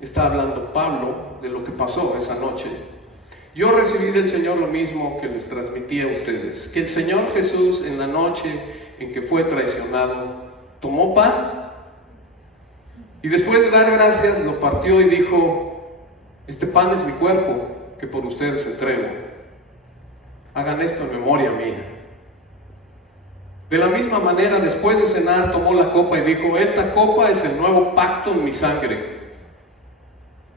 Está hablando Pablo de lo que pasó esa noche. Yo recibí del Señor lo mismo que les transmití a ustedes, que el Señor Jesús en la noche en que fue traicionado, tomó pan y después de dar gracias lo partió y dijo: este pan es mi cuerpo que por ustedes entrego. Hagan esto en memoria mía. De la misma manera, después de cenar, tomó la copa y dijo: esta copa es el nuevo pacto en mi sangre.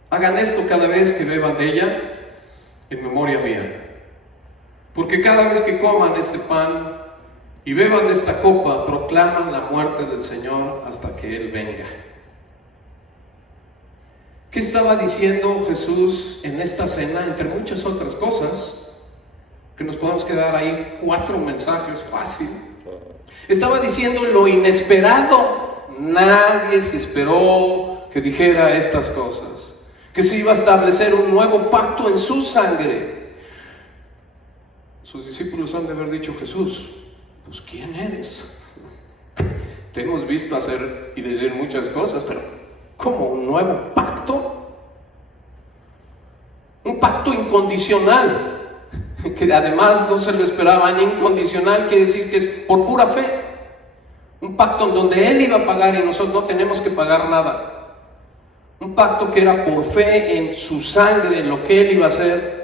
Hagan esto cada vez que beban de ella en memoria mía. Porque cada vez que coman este pan y beban de esta copa, proclaman la muerte del Señor hasta que Él venga. ¿Qué estaba diciendo Jesús en esta cena? Entre muchas otras cosas, que nos podemos quedar ahí 4 mensajes fácil. Estaba diciendo lo inesperado. Nadie se esperó que dijera estas cosas, que se iba a establecer un nuevo pacto en su sangre. Sus discípulos han de haber dicho: Jesús, pues ¿quién eres? Te hemos visto hacer y decir muchas cosas, pero ¿cómo un nuevo pacto? Un pacto incondicional, que además no se lo esperaban. Incondicional quiere decir que es por pura fe. Un pacto en donde Él iba a pagar y nosotros no tenemos que pagar nada. Un pacto que era por fe en su sangre, en lo que Él iba a hacer.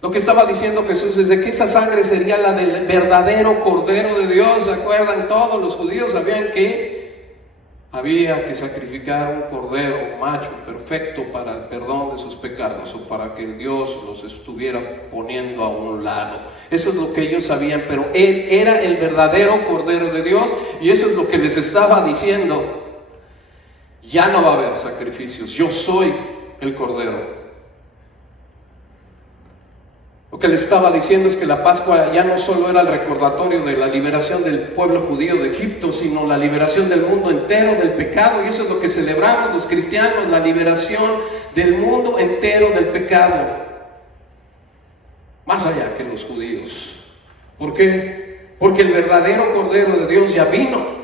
Lo que estaba diciendo Jesús es de que esa sangre sería la del verdadero Cordero de Dios. ¿Se acuerdan? Todos los judíos sabían que había que sacrificar un cordero macho perfecto para el perdón de sus pecados, o para que Dios los estuviera poniendo a un lado. Eso es lo que ellos sabían, pero Él era el verdadero Cordero de Dios, y eso es lo que les estaba diciendo. Ya no va a haber sacrificios, yo soy el Cordero. Lo que les estaba diciendo es que la Pascua ya no solo era el recordatorio de la liberación del pueblo judío de Egipto, sino la liberación del mundo entero del pecado. Y eso es lo que celebramos los cristianos, la liberación del mundo entero del pecado, más allá que los judíos. ¿Por qué? Porque el verdadero Cordero de Dios ya vino.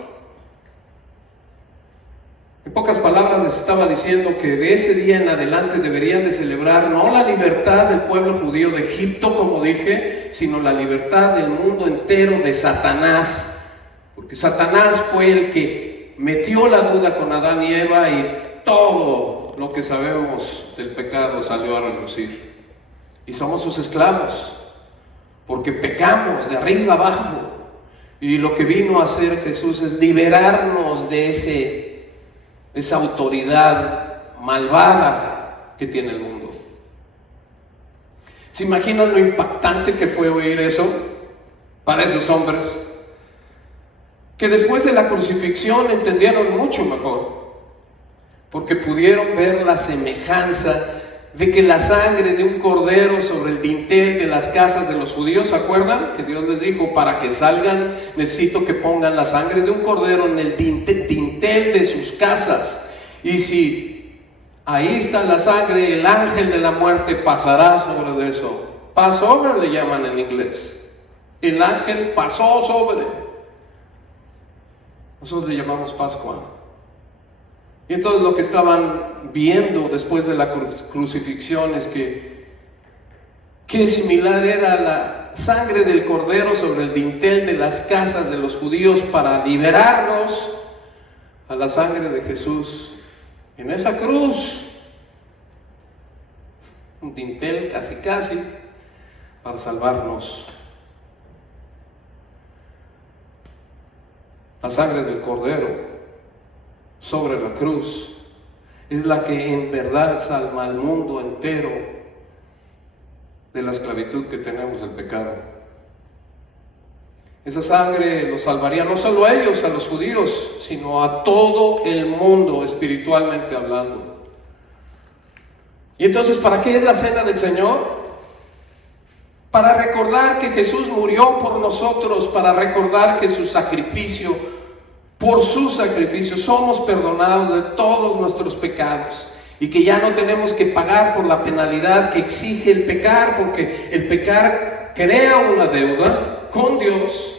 En pocas palabras les estaba diciendo que de ese día en adelante deberían de celebrar no la libertad del pueblo judío de Egipto, como dije, sino la libertad del mundo entero de Satanás. Porque Satanás fue el que metió la duda con Adán y Eva, y todo lo que sabemos del pecado salió a relucir. Y somos sus esclavos, porque pecamos de arriba abajo. Y lo que vino a hacer Jesús es liberarnos de esa autoridad malvada que tiene el mundo. ¿Se imaginan lo impactante que fue oír eso para esos hombres? Que después de la crucifixión entendieron mucho mejor, porque pudieron ver la semejanza de que la sangre de un cordero sobre el dintel de las casas de los judíos, ¿se acuerdan? Que Dios les dijo: para que salgan necesito que pongan la sangre de un cordero en el dintel de sus casas, y si ahí está la sangre, el ángel de la muerte pasará sobre eso. Passover le llaman en inglés. El ángel pasó sobre. Nosotros le llamamos Pascua. Y entonces lo que estaban viendo después de la crucifixión es que qué similar era la sangre del cordero sobre el dintel de las casas de los judíos para liberarnos, a la sangre de Jesús en esa cruz. Un dintel casi para salvarnos. La sangre del cordero sobre la cruz es la que en verdad salva al mundo entero de la esclavitud que tenemos del pecado. Esa sangre los salvaría no solo a ellos, a los judíos, sino a todo el mundo, espiritualmente hablando. Y entonces, ¿para qué es la cena del Señor? Para recordar que Jesús murió por nosotros, para recordar que por su sacrificio somos perdonados de todos nuestros pecados, y que ya no tenemos que pagar por la penalidad que exige el pecar, porque el pecar crea una deuda con Dios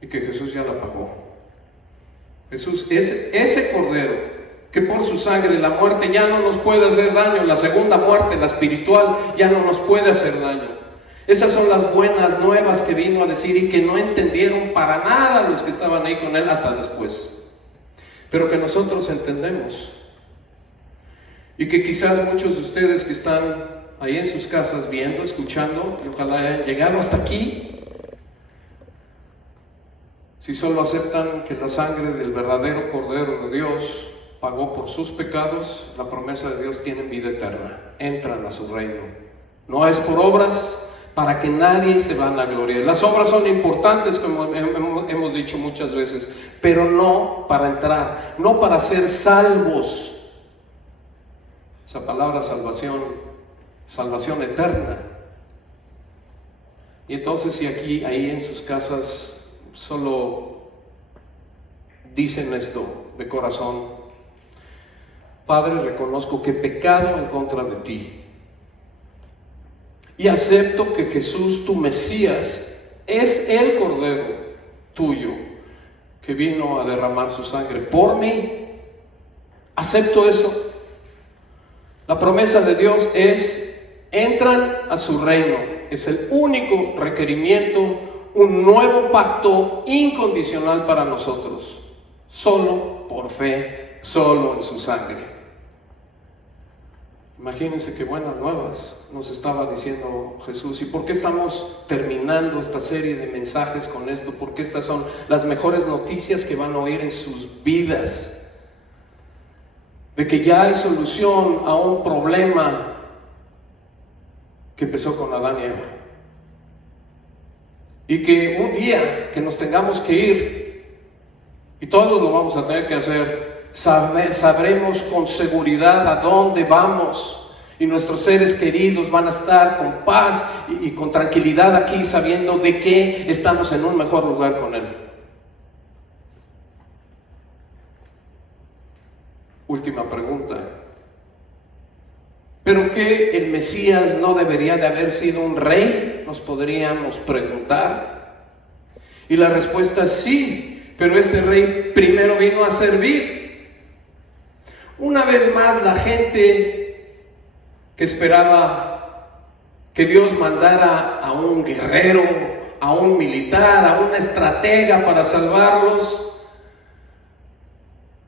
y que Jesús ya la pagó. Jesús, ese cordero que por su sangre la muerte ya no nos puede hacer daño, la segunda muerte, la espiritual, ya no nos puede hacer daño. Esas son las buenas nuevas que vino a decir y que no entendieron para nada los que estaban ahí con él hasta después, pero que nosotros entendemos. Y que quizás muchos de ustedes que están ahí en sus casas viendo, escuchando, y ojalá hayan llegado hasta aquí, si solo aceptan que la sangre del verdadero Cordero de Dios pagó por sus pecados, la promesa de Dios tiene vida eterna, entran a su reino. No es por obras, para que nadie se vanaglorie. Las obras son importantes, como hemos dicho muchas veces, pero no para entrar, no para ser salvos. Esa palabra salvación, salvación eterna. Y entonces si aquí, ahí en sus casas, solo dicen esto de corazón: Padre, reconozco que he pecado en contra de ti y acepto que Jesús, tu Mesías, es el Cordero tuyo que vino a derramar su sangre por mí. Acepto eso. La promesa de Dios es: entran a su reino. Es el único requerimiento, un nuevo pacto incondicional para nosotros, solo por fe, solo en su sangre. Imagínense qué buenas nuevas nos estaba diciendo Jesús. ¿Y por qué estamos terminando esta serie de mensajes con esto? Porque estas son las mejores noticias que van a oír en sus vidas. De que ya hay solución a un problema que empezó con Adán y Eva. Y que un día que nos tengamos que ir, y todos lo vamos a tener que hacer, sabremos con seguridad a dónde vamos, y nuestros seres queridos van a estar con paz y con tranquilidad aquí, sabiendo de que estamos en un mejor lugar con Él. Última pregunta: ¿pero qué el Mesías no debería de haber sido un rey? Nos podríamos preguntar. Y la respuesta es sí, pero este rey primero vino a servir. Una vez más, la gente que esperaba que Dios mandara a un guerrero, a un militar, a un estratega para salvarlos,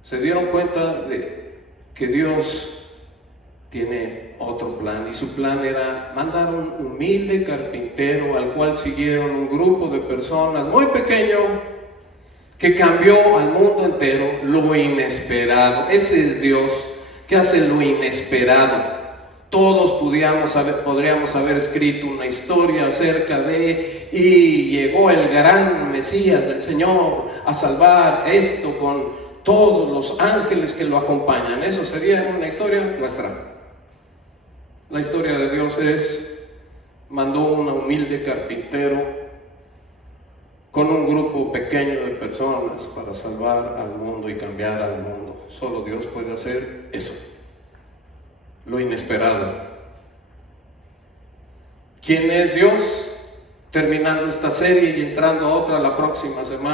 se dieron cuenta de que Dios tiene otro plan, y su plan era mandar un humilde carpintero al cual siguieron un grupo de personas muy pequeño que cambió al mundo entero. Lo inesperado, ese es Dios, que hace lo inesperado. Todos podríamos haber escrito una historia acerca de: y llegó el gran Mesías del Señor a salvar esto con todos los ángeles que lo acompañan. Eso sería una historia nuestra. La historia de Dios es: mandó un humilde carpintero con un grupo pequeño de personas para salvar al mundo y cambiar al mundo. Solo Dios puede hacer eso, lo inesperado. ¿Quién es Dios? Terminando esta serie y entrando a otra la próxima semana.